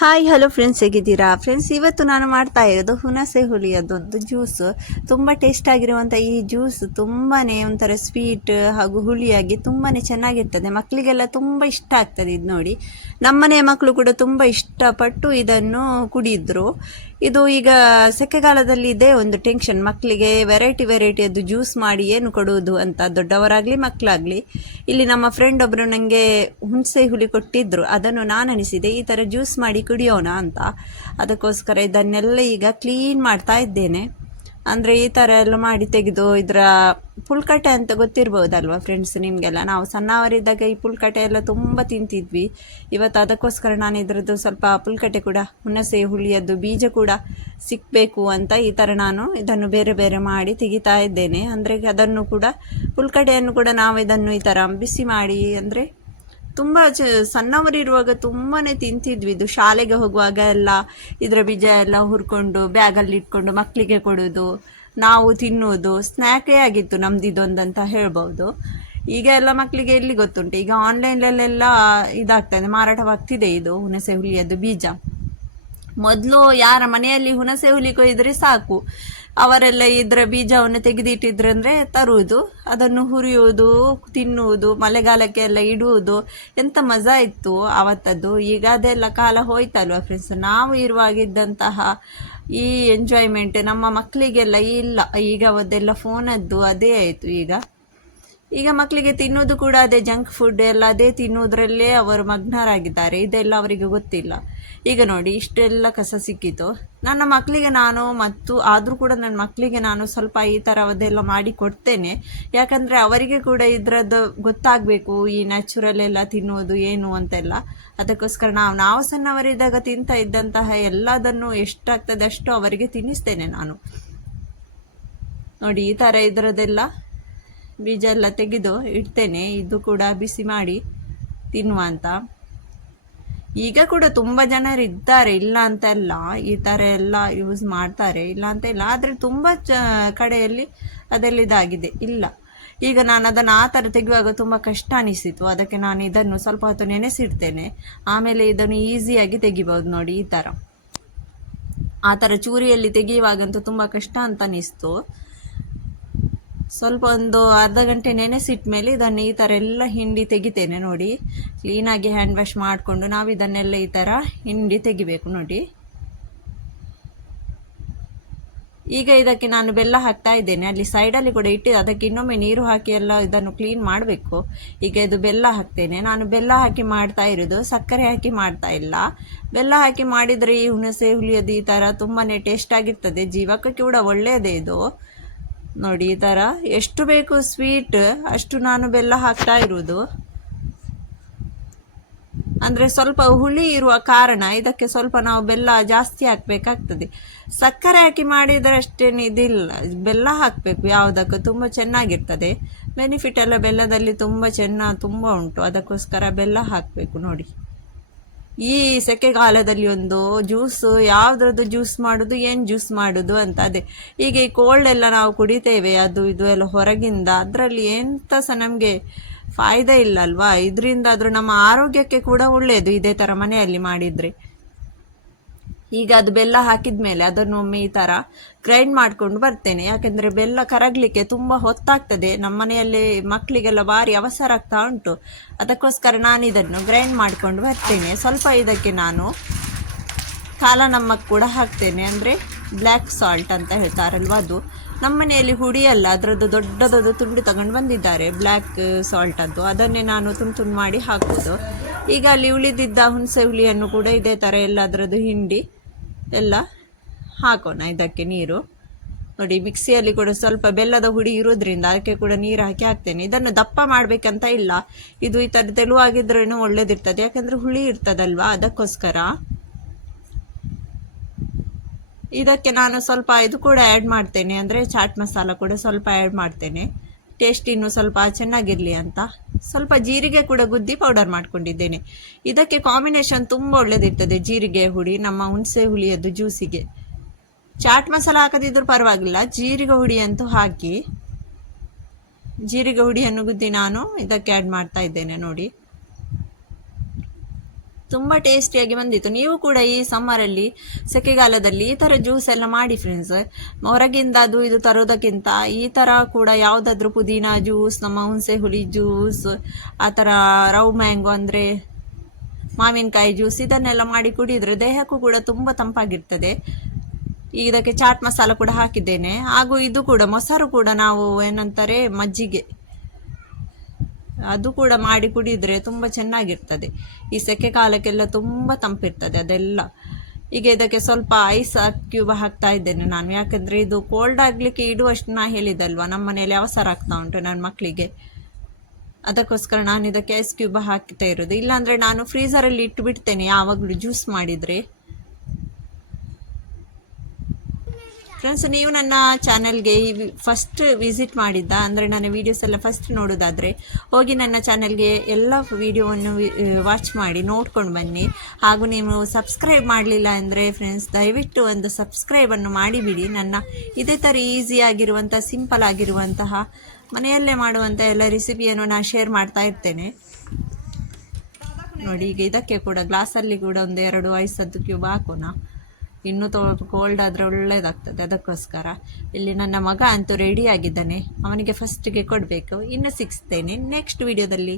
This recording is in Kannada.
ಹಾಯ್ ಹಲೋ ಫ್ರೆಂಡ್ಸ್, ಹೇಗಿದ್ದೀರಾ ಫ್ರೆಂಡ್ಸ್? ಇವತ್ತು ನಾನು ಮಾಡ್ತಾ ಇರೋದು ಹುಣಸೆ ಹುಳಿಯದೊಂದು ಜ್ಯೂಸು. ತುಂಬ ಟೇಸ್ಟ್ ಆಗಿರುವಂಥ ಈ ಜ್ಯೂಸ್ ತುಂಬಾ ಒಂಥರ ಸ್ವೀಟ್ ಹಾಗೂ ಹುಳಿಯಾಗಿ ತುಂಬಾ ಚೆನ್ನಾಗಿರ್ತದೆ. ಮಕ್ಕಳಿಗೆಲ್ಲ ತುಂಬ ಇಷ್ಟ ಆಗ್ತದೆ. ಇದು ನೋಡಿ, ನಮ್ಮನೆಯ ಮಕ್ಕಳು ಕೂಡ ತುಂಬ ಇಷ್ಟಪಟ್ಟು ಇದನ್ನು ಕುಡಿದ್ರು. ಇದು ಈಗ ಸೆಕೆಗಾಲದಲ್ಲಿ ಇದೇ ಒಂದು ಟೆನ್ಷನ್, ಮಕ್ಕಳಿಗೆ ವೆರೈಟಿಯದ್ದು ಜ್ಯೂಸ್ ಮಾಡಿ ಏನು ಕೊಡುವುದು ಅಂತ, ದೊಡ್ಡವರಾಗಲಿ ಮಕ್ಕಳಾಗಲಿ. ಇಲ್ಲಿ ನಮ್ಮ ಫ್ರೆಂಡ್ ಒಬ್ಬರು ನನಗೆ ಹುಣಸೆ ಹುಳಿ ಕೊಟ್ಟಿದ್ದರು, ಅದನ್ನು ನಾನು ಅನಿಸಿದೆ ಈ ಥರ ಜ್ಯೂಸ್ ಮಾಡಿ ಕುಡಿಯೋಣ ಅಂತ. ಅದಕ್ಕೋಸ್ಕರ ಇದನ್ನೆಲ್ಲ ಈಗ ಕ್ಲೀನ್ ಮಾಡ್ತಾ ಇದ್ದೇನೆ. ಅಂದರೆ ಈ ಥರ ಎಲ್ಲ ಮಾಡಿ ತೆಗೆದು ಇದರ ಪುಲ್ಕಟೆ ಅಂತ ಗೊತ್ತಿರ್ಬೋದಲ್ವ ಫ್ರೆಂಡ್ಸ್ ನಿಮಗೆಲ್ಲ. ನಾವು ಸಣ್ಣವರಿದ್ದಾಗ ಈ ಪುಲ್ಕಟೆ ಎಲ್ಲ ತುಂಬ ತಿಂತಿದ್ವಿ. ಇವತ್ತು ಅದಕ್ಕೋಸ್ಕರ ನಾನು ಇದರದ್ದು ಸ್ವಲ್ಪ ಪುಲ್ಕಟೆ ಕೂಡ, ಹುಣಸೆ ಹುಳಿಯದ್ದು ಬೀಜ ಕೂಡ ಸಿಕ್ಕಬೇಕು ಅಂತ ಈ ಥರ ನಾನು ಇದನ್ನು ಬೇರೆ ಬೇರೆ ಮಾಡಿ ತೆಗಿತಾ ಇದ್ದೇನೆ. ಅಂದರೆ ಅದನ್ನು ಕೂಡ, ಪುಲ್ಕಟೆಯನ್ನು ಕೂಡ ನಾವು ಇದನ್ನು ಈ ಥರ ಬಿಸಿ ಮಾಡಿ, ಅಂದರೆ ತುಂಬ ಸಣ್ಣವರಿರುವಾಗ ತುಂಬಾ ತಿಂತಿದ್ವಿ. ಇದು ಶಾಲೆಗೆ ಹೋಗುವಾಗ ಎಲ್ಲ ಇದರ ಬೀಜ ಎಲ್ಲ ಹುರ್ಕೊಂಡು ಬ್ಯಾಗಲ್ಲಿ ಇಟ್ಕೊಂಡು ಮಕ್ಕಳಿಗೆ ಕೊಡೋದು, ನಾವು ತಿನ್ನುವುದು ಸ್ನ್ಯಾಕೇ ಆಗಿತ್ತು ನಮ್ದು ಇದೊಂದಂತ ಹೇಳ್ಬೋದು. ಈಗ ಎಲ್ಲ ಮಕ್ಕಳಿಗೆ ಎಲ್ಲಿ ಗೊತ್ತುಂಟು, ಈಗ ಆನ್ಲೈನಲ್ಲೆಲ್ಲ ಇದಾಗ್ತದೆ, ಮಾರಾಟವಾಗ್ತಿದೆ ಇದು ಹುಣಸೆ ಹುಳಿಯದ್ದು ಬೀಜ. ಮೊದಲು ಯಾರ ಮನೆಯಲ್ಲಿ ಹುಣಸೆ ಹುಳಿ ಕೊಯ್ದರೆ ಸಾಕು, ಅವರೆಲ್ಲ ಇದರ ಬೀಜವನ್ನು ತೆಗೆದಿಟ್ಟಿದ್ರಂದ್ರೆ ತರುವುದು, ಅದನ್ನು ಹುರಿಯುವುದು, ತಿನ್ನುವುದು, ಮಳೆಗಾಲಕ್ಕೆ ಎಲ್ಲ ಇಡುವುದು. ಎಂಥ ಮಜಾ ಇತ್ತು ಆವತ್ತದ್ದು. ಈಗ ಅದೆಲ್ಲ ಕಾಲ ಹೋಯ್ತಲ್ವ ಫ್ರೆಂಡ್ಸ್. ನಾವು ಇರುವಾಗಿದ್ದಂತಹ ಈ ಎಂಜಾಯ್ಮೆಂಟ್ ನಮ್ಮ ಮಕ್ಕಳಿಗೆಲ್ಲ ಇಲ್ಲ. ಈಗ ಅದೆಲ್ಲ ಫೋನದ್ದು ಅದೇ ಆಯಿತು. ಈಗ ಮಕ್ಕಳಿಗೆ ತಿನ್ನೋದು ಕೂಡ ಅದೇ ಜಂಕ್ ಫುಡ್ ಎಲ್ಲ, ಅದೇ ತಿನ್ನೋದ್ರಲ್ಲೇ ಅವರು ಮಗ್ನರಾಗಿದ್ದಾರೆ. ಇದೆಲ್ಲ ಅವರಿಗೆ ಗೊತ್ತಿಲ್ಲ. ಈಗ ನೋಡಿ, ಇಷ್ಟೆಲ್ಲ ಕಸ ಸಿಕ್ಕಿತು. ನನ್ನ ಮಕ್ಕಳಿಗೆ ನಾನು ಆದರೂ ಕೂಡ ನನ್ನ ಮಕ್ಕಳಿಗೆ ನಾನು ಸ್ವಲ್ಪ ಈ ಥರದ್ದೆಲ್ಲ ಮಾಡಿ ಕೊಡ್ತೇನೆ. ಯಾಕಂದರೆ ಅವರಿಗೆ ಕೂಡ ಇದರದ್ದು ಗೊತ್ತಾಗಬೇಕು, ಈ ನ್ಯಾಚುರಲ್ ಎಲ್ಲ ತಿನ್ನೋದು ಏನು ಅಂತೆಲ್ಲ. ಅದಕ್ಕೋಸ್ಕರ ನಾವು ಸಣ್ಣವರಿದ್ದಾಗ ತಿಂತಾ ಇದ್ದಂತಹ ಎಲ್ಲದನ್ನು ಎಷ್ಟಾಗ್ತದೆ ಅಷ್ಟು ಅವರಿಗೆ ತಿನ್ನಿಸ್ತೇನೆ ನಾನು. ನೋಡಿ, ಈ ಥರ ಇದರದ್ದೆಲ್ಲ ಬೀಜ ಎಲ್ಲ ತೆಗೆದು ಇಡ್ತೇನೆ. ಇದು ಕೂಡ ಬಿಸಿ ಮಾಡಿ ತಿನ್ನುವ ಅಂತ. ಈಗ ಕೂಡ ತುಂಬ ಜನರಿದ್ದಾರೆ, ಇಲ್ಲ ಅಂತ ಇಲ್ಲ, ಈ ಥರ ಎಲ್ಲ ಯೂಸ್ ಮಾಡ್ತಾರೆ, ಇಲ್ಲ ಅಂತ ಇಲ್ಲ. ಆದರೆ ತುಂಬ ಕಡೆಯಲ್ಲಿ ಅದೆಲ್ಲ ಇದಾಗಿದೆ, ಇಲ್ಲ. ಈಗ ನಾನು ಅದನ್ನು ಆ ಥರ ತೆಗೆಯುವಾಗ ತುಂಬ ಕಷ್ಟ ಅನಿಸಿತು. ಅದಕ್ಕೆ ನಾನು ಇದನ್ನು ಸ್ವಲ್ಪ ಹೊತ್ತು ನೆನೆಸಿಡ್ತೇನೆ, ಆಮೇಲೆ ಇದನ್ನು ಈಸಿಯಾಗಿ ತೆಗಿಬೋದು. ನೋಡಿ, ಈ ಥರ ಆ ಥರ ಚೂರಿಯಲ್ಲಿ ತೆಗೆಯುವಾಗಂತೂ ತುಂಬ ಕಷ್ಟ ಅಂತ ಅನಿಸ್ತು. ಸ್ವಲ್ಪ ಒಂದು ಅರ್ಧ ಗಂಟೆ ನೆನೆಸಿಟ್ಟ ಮೇಲೆ ಇದನ್ನು ಈ ಥರ ಎಲ್ಲ ಹಿಂಡಿ ತೆಗಿತೇನೆ. ನೋಡಿ, ಕ್ಲೀನಾಗಿ ಹ್ಯಾಂಡ್ ವಾಶ್ ಮಾಡಿಕೊಂಡು ನಾವು ಇದನ್ನೆಲ್ಲ ಈ ಥರ ಹಿಂಡಿ ತೆಗಿಬೇಕು. ನೋಡಿ, ಈಗ ಇದಕ್ಕೆ ನಾನು ಬೆಲ್ಲ ಹಾಕ್ತಾ ಇದ್ದೇನೆ. ಅಲ್ಲಿ ಸೈಡಲ್ಲಿ ಕೂಡ ಇಟ್ಟು ಅದಕ್ಕೆ ಇನ್ನೊಮ್ಮೆ ನೀರು ಹಾಕಿ ಎಲ್ಲ ಇದನ್ನು ಕ್ಲೀನ್ ಮಾಡಬೇಕು. ಈಗ ಇದು ಬೆಲ್ಲ ಹಾಕ್ತೇನೆ. ನಾನು ಬೆಲ್ಲ ಹಾಕಿ ಮಾಡ್ತಾ ಇರೋದು, ಸಕ್ಕರೆ ಹಾಕಿ ಮಾಡ್ತಾ ಇಲ್ಲ. ಬೆಲ್ಲ ಹಾಕಿ ಮಾಡಿದರೆ ಈ ಹುಣಸೆ ಹುಳಿಯೋದು ಈ ಥರ ತುಂಬಾ ಟೇಸ್ಟ್ ಆಗಿರ್ತದೆ, ಜೀವಕ್ಕೆ ಕೂಡ ಒಳ್ಳೆಯದೇ ಇದು. ನೋಡಿ, ಈ ಥರ ಎಷ್ಟು ಬೇಕು ಸ್ವೀಟ್ ಅಷ್ಟು ನಾನು ಬೆಲ್ಲ ಹಾಕ್ತಾ ಇರುವುದು. ಅಂದರೆ ಸ್ವಲ್ಪ ಹುಳಿ ಇರುವ ಕಾರಣ ಇದಕ್ಕೆ ಸ್ವಲ್ಪ ನಾವು ಬೆಲ್ಲ ಜಾಸ್ತಿ ಹಾಕಬೇಕಾಗ್ತದೆ. ಸಕ್ಕರೆ ಹಾಕಿ ಮಾಡಿದರೆ ಅಷ್ಟೇನು ಇದಿಲ್ಲ, ಬೆಲ್ಲ ಹಾಕಬೇಕು ಯಾವುದಕ್ಕೂ, ತುಂಬ ಚೆನ್ನಾಗಿರ್ತದೆ. ಬೆನಿಫಿಟ್ ಎಲ್ಲ ಬೆಲ್ಲದಲ್ಲಿ ತುಂಬ ಉಂಟು. ಅದಕ್ಕೋಸ್ಕರ ಬೆಲ್ಲ ಹಾಕಬೇಕು. ನೋಡಿ, ಈ ಸೆಕೆಗಾಲದಲ್ಲಿ ಒಂದು ಜ್ಯೂಸು, ಯಾವುದ್ರದ್ದು ಜ್ಯೂಸ್ ಮಾಡೋದು, ಏನು ಜ್ಯೂಸ್ ಮಾಡೋದು ಅಂತ. ಅದೇ ಈಗ ಈ ಕೋಲ್ಡ್ ಎಲ್ಲ ನಾವು ಕುಡಿತೇವೆ, ಅದು ಇದು ಎಲ್ಲ ಹೊರಗಿಂದ, ಅದರಲ್ಲಿ ಎಂಥ ಸಹ ನಮಗೆ ಫಾಯ್ದೆ ಇಲ್ಲ ಅಲ್ವಾ. ಇದರಿಂದ ಆದರೂ ನಮ್ಮ ಆರೋಗ್ಯಕ್ಕೆ ಕೂಡ ಒಳ್ಳೆಯದು ಇದೇ ಥರ ಮನೆಯಲ್ಲಿ ಮಾಡಿದರೆ. ಈಗ ಅದು ಬೆಲ್ಲ ಹಾಕಿದ ಮೇಲೆ ಅದನ್ನು ಒಮ್ಮೆ ಈ ಥರ ಗ್ರೈಂಡ್ ಮಾಡ್ಕೊಂಡು ಬರ್ತೇನೆ. ಯಾಕೆಂದರೆ ಬೆಲ್ಲ ಕರಗಲಿಕ್ಕೆ ತುಂಬ ಹೊತ್ತಾಗ್ತದೆ. ನಮ್ಮ ಮನೆಯಲ್ಲಿ ಮಕ್ಕಳಿಗೆಲ್ಲ ಭಾರಿ ಅವಸರ ಆಗ್ತಾ ಉಂಟು. ಅದಕ್ಕೋಸ್ಕರ ನಾನು ಇದನ್ನು ಗ್ರೈಂಡ್ ಮಾಡ್ಕೊಂಡು ಬರ್ತೇನೆ. ಸ್ವಲ್ಪ ಇದಕ್ಕೆ ನಾನು ಕಾಲ ನಮಕ್ ಕೂಡ ಹಾಕ್ತೇನೆ, ಅಂದರೆ ಬ್ಲ್ಯಾಕ್ ಸಾಲ್ಟ್ ಅಂತ ಹೇಳ್ತಾರಲ್ವ ಅದು. ನಮ್ಮ ಮನೆಯಲ್ಲಿ ಹುಡಿಯಲ್ಲ, ಅದರದ್ದು ದೊಡ್ಡದೊಂದು ತುಂಡು ತಗೊಂಡು ಬಂದಿದ್ದಾರೆ ಬ್ಲ್ಯಾಕ್ ಸಾಲ್ಟ್ ಅಂತೂ. ಅದನ್ನೇ ನಾನು ತುಂಡು ಮಾಡಿ ಹಾಕೋದು. ಈಗ ಅಲ್ಲಿ ಉಳಿದಿದ್ದ ಹುಣಸೆ ಹುಳಿಯನ್ನು ಕೂಡ ಇದೇ ಥರ ಎಲ್ಲ ಅದರದ್ದು ಹಿಂಡಿ ಎಲ್ಲ ಹಾಕೋಣ ಇದಕ್ಕೆ ನೀರು. ನೋಡಿ, ಮಿಕ್ಸಿಯಲ್ಲಿ ಕೂಡ ಸ್ವಲ್ಪ ಬೆಲ್ಲದ ಹುಡಿ ಇರೋದ್ರಿಂದ ಅದಕ್ಕೆ ಕೂಡ ನೀರು ಹಾಕಿ ಹಾಕ್ತೇನೆ. ಇದನ್ನು ದಪ್ಪ ಮಾಡಬೇಕಂತ ಇಲ್ಲ, ಇದು ಈ ಥರ ತೆಳುವಾಗಿದ್ರೂ ಒಳ್ಳೇದಿರ್ತದೆ, ಯಾಕಂದರೆ ಹುಳಿ ಇರ್ತದಲ್ವಾ. ಅದಕ್ಕೋಸ್ಕರ ಇದಕ್ಕೆ ನಾನು ಸ್ವಲ್ಪ ಇದು ಕೂಡ ಆ್ಯಡ್ ಮಾಡ್ತೇನೆ, ಅಂದರೆ ಚಾಟ್ ಮಸಾಲ ಕೂಡ ಸ್ವಲ್ಪ ಆ್ಯಡ್ ಮಾಡ್ತೇನೆ, ಟೇಸ್ಟ್ ಇನ್ನೂ ಸ್ವಲ್ಪ ಚೆನ್ನಾಗಿರಲಿ ಅಂತ. ಸ್ವಲ್ಪ ಜೀರಿಗೆ ಕೂಡ ಗುದ್ದಿ ಪೌಡರ್ ಮಾಡ್ಕೊಂಡಿದ್ದೇನೆ. ಇದಕ್ಕೆ ಕಾಂಬಿನೇಷನ್ ತುಂಬ ಒಳ್ಳೆದಿರ್ತದೆ, ಜೀರಿಗೆ ಹುಡಿ ನಮ್ಮ ಹುಣಸೆ ಹುಳಿಯದ್ದು ಜ್ಯೂಸಿಗೆ. ಚಾಟ್ ಮಸಾಲ ಹಾಕದಿದ್ರೂ ಪರವಾಗಿಲ್ಲ, ಜೀರಿಗೆ ಹುಡಿ ಅಂತೂ ಹಾಕಿ, ಜೀರಿಗೆ ಹುಡಿಯನ್ನು ಗುದ್ದಿ ನಾನು ಇದಕ್ಕೆ ಆ್ಯಡ್ ಮಾಡ್ತಾ ಇದ್ದೇನೆ. ನೋಡಿ, ತುಂಬ ಟೇಸ್ಟಿಯಾಗಿ ಬಂದಿತ್ತು. ನೀವು ಕೂಡ ಈ ಸಮ್ಮರಲ್ಲಿ ಸೆಕೆಗಾಲದಲ್ಲಿ ಈ ಥರ ಜ್ಯೂಸ್ ಎಲ್ಲ ಮಾಡಿ ಫ್ರೆಂಡ್ಸ್. ಹೊರಗಿಂದ ಅದು ಇದು ತರೋದಕ್ಕಿಂತ ಈ ಥರ ಕೂಡ ಯಾವುದಾದ್ರೂ ಪುದೀನ ಜ್ಯೂಸ್, ನಮ್ಮ ಹುಣಸೆ ಹುಳಿ ಜ್ಯೂಸ್, ಆ ಥರ ರವ್ ಮ್ಯಾಂಗೋ ಅಂದರೆ ಮಾವಿನಕಾಯಿ ಜ್ಯೂಸ್ ಇದನ್ನೆಲ್ಲ ಮಾಡಿ ಕುಡಿದ್ರೆ ದೇಹಕ್ಕೂ ಕೂಡ ತುಂಬ ತಂಪಾಗಿರ್ತದೆ. ಇದಕ್ಕೆ ಚಾಟ್ ಮಸಾಲ ಕೂಡ ಹಾಕಿದ್ದೇನೆ. ಹಾಗೂ ಇದು ಕೂಡ ಮೊಸರು ಕೂಡ ನಾವು ಏನಂತಾರೆ ಮಜ್ಜಿಗೆ, ಅದು ಕೂಡ ಮಾಡಿ ಕುಡಿದ್ರೆ ತುಂಬ ಚೆನ್ನಾಗಿರ್ತದೆ. ಈ ಸೆಕೆ ಕಾಲಕ್ಕೆಲ್ಲ ತುಂಬ ತಂಪಿರ್ತದೆ ಅದೆಲ್ಲ. ಈಗ ಇದಕ್ಕೆ ಸ್ವಲ್ಪ ಐಸ್ ಕ್ಯೂಬ್ ಹಾಕ್ತಾ ಇದ್ದೇನೆ ನಾನು, ಯಾಕಂದರೆ ಇದು ಕೋಲ್ಡ್ ಆಗಲಿಕ್ಕೆ ಇಡುವಷ್ಟು ನಾ ಹೇಳಿದಲ್ವ, ನಮ್ಮ ಮನೆಯಲ್ಲಿ ಅವಸರ ಆಗ್ತಾ ಉಂಟು ನನ್ನ ಮಕ್ಕಳಿಗೆ, ಅದಕ್ಕೋಸ್ಕರ ನಾನು ಇದಕ್ಕೆ ಐಸ್ ಕ್ಯೂಬ್ ಹಾಕ್ತಾ ಇರೋದು. ಇಲ್ಲಾಂದರೆ ನಾನು ಫ್ರೀಸರಲ್ಲಿ ಇಟ್ಟು ಬಿಡ್ತೇನೆ ಯಾವಾಗಲೂ ಜ್ಯೂಸ್ ಮಾಡಿದರೆ. ಫ್ರೆಂಡ್ಸ್, ನೀವು ನನ್ನ ಚಾನಲ್ಗೆ ಫಸ್ಟ್ ವಿಸಿಟ್ ಮಾಡಿದ್ದ ಅಂದರೆ ನನ್ನ ವೀಡಿಯೋಸ್ ಎಲ್ಲ ಫಸ್ಟ್ ನೋಡೋದಾದರೆ ಹೋಗಿ ನನ್ನ ಚಾನಲ್ಗೆ ಎಲ್ಲ ವೀಡಿಯೋವನ್ನು ವಾಚ್ ಮಾಡಿ ನೋಡ್ಕೊಂಡು ಬನ್ನಿ. ಹಾಗೂ ನೀವು ಸಬ್ಸ್ಕ್ರೈಬ್ ಮಾಡಲಿಲ್ಲ ಅಂದರೆ ಫ್ರೆಂಡ್ಸ್ ದಯವಿಟ್ಟು ಒಂದು ಸಬ್ಸ್ಕ್ರೈಬನ್ನು ಮಾಡಿಬಿಡಿ. ನನ್ನ ಇದೇ ಥರ ಈಸಿಯಾಗಿರುವಂಥ ಸಿಂಪಲ್ ಆಗಿರುವಂತಹ ಮನೆಯಲ್ಲೇ ಮಾಡುವಂಥ ಎಲ್ಲ ರೆಸಿಪಿಯನ್ನು ನಾನು ಶೇರ್ ಮಾಡ್ತಾ ಇರ್ತೇನೆ. ನೋಡಿ, ಈಗ ಇದಕ್ಕೆ ಕೂಡ ಗ್ಲಾಸಲ್ಲಿ ಕೂಡ ಒಂದು 2 ಐಸದ್ದು ಕ್ಯೂಬ್ ಹಾಕೋಣ. ಇನ್ನೂ ಕೋಲ್ಡ್ ಆದರೆ ಒಳ್ಳೆಯದಾಗ್ತದೆ. ಅದಕ್ಕೋಸ್ಕರ ಇಲ್ಲಿ ನನ್ನ ಮಗ ಅಂತೂ ರೆಡಿ ಆಗಿದ್ದಾನೆ, ಅವನಿಗೆ ಫಸ್ಟಿಗೆ ಕೊಡಬೇಕು. ಇನ್ನು ಸಿಗ್ತೇನೆ ನೆಕ್ಸ್ಟ್ ವಿಡಿಯೋದಲ್ಲಿ.